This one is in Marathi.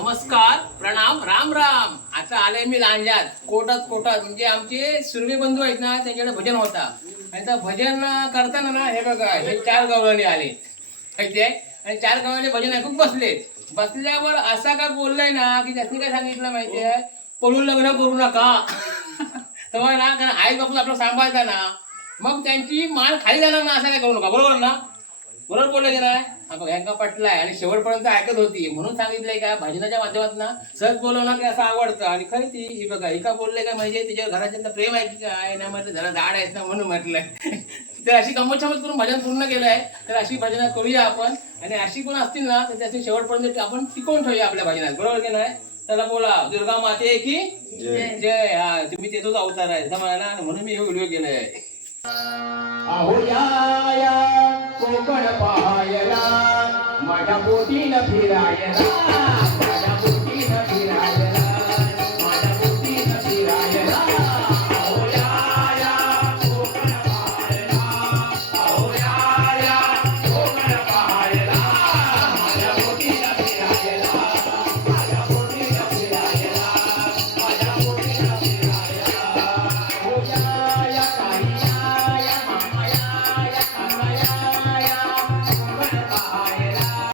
नमस्कार, प्रणाम, राम राम. आता आले मी लांजात कोटात म्हणजे आमचे सुर्वे बंधू आहेत ना, त्यांच्याकडे भजन होता आणि त्या भजन करताना ना हे बघा हे 4 गवळणी आले माहिती आहे. आणि 4 गवळणी भजन ऐकून बसल्यावर असा काय बोललाय ना की त्याने काय सांगितलं माहिती आहे, पळून लग्न करू नका. तेव्हा ना कारण आई बापूस आपलं सांभाळता ना, मग त्यांची मान खाली जाणार ना, असं काय करू नका. बरोबर ना? बरोबर बोललं गेलं आहे. हा बघ ह्यांका पटलाय आणि शेवटपर्यंत ऐकत होती म्हणून सांगितलंय का भजनाच्या माध्यमात ना सहज बोलवणार की असं आवडतं. आणि खरी ती ही बघा एका बोलले का म्हणजे तिच्या घराच्या प्रेम आहे की काय नाही म्हटलं जरा झाड आहेत ना म्हणून म्हटलंय. तर अशी गंमत करून भजन पूर्ण केलं आहे. तर अशी भजनं करूया आपण आणि अशी कोण असतील ना तर त्याचे शेवटपर्यंत आपण टिकवून ठेवूया आपल्या भजनात. बरोबर की नाही? त्याला बोला दुर्गा माते की जय. हा तुम्ही तेच अवतार आहे ना म्हणून मी हे व्हिडिओ केलाय. अहो या कोकण पाहायला माझ्या बोटीनं फिरायला, माझ्या बोटीनं फिरायला, माझ्या बोटीनं फिरायला. अहो या कोकण पाहायला, अहो या कोकण पाहायला, माझ्या बोटीनं फिरायला, माझ्या बोटीनं फिरायला, माझ्या बोटीनं फिरायला. अहो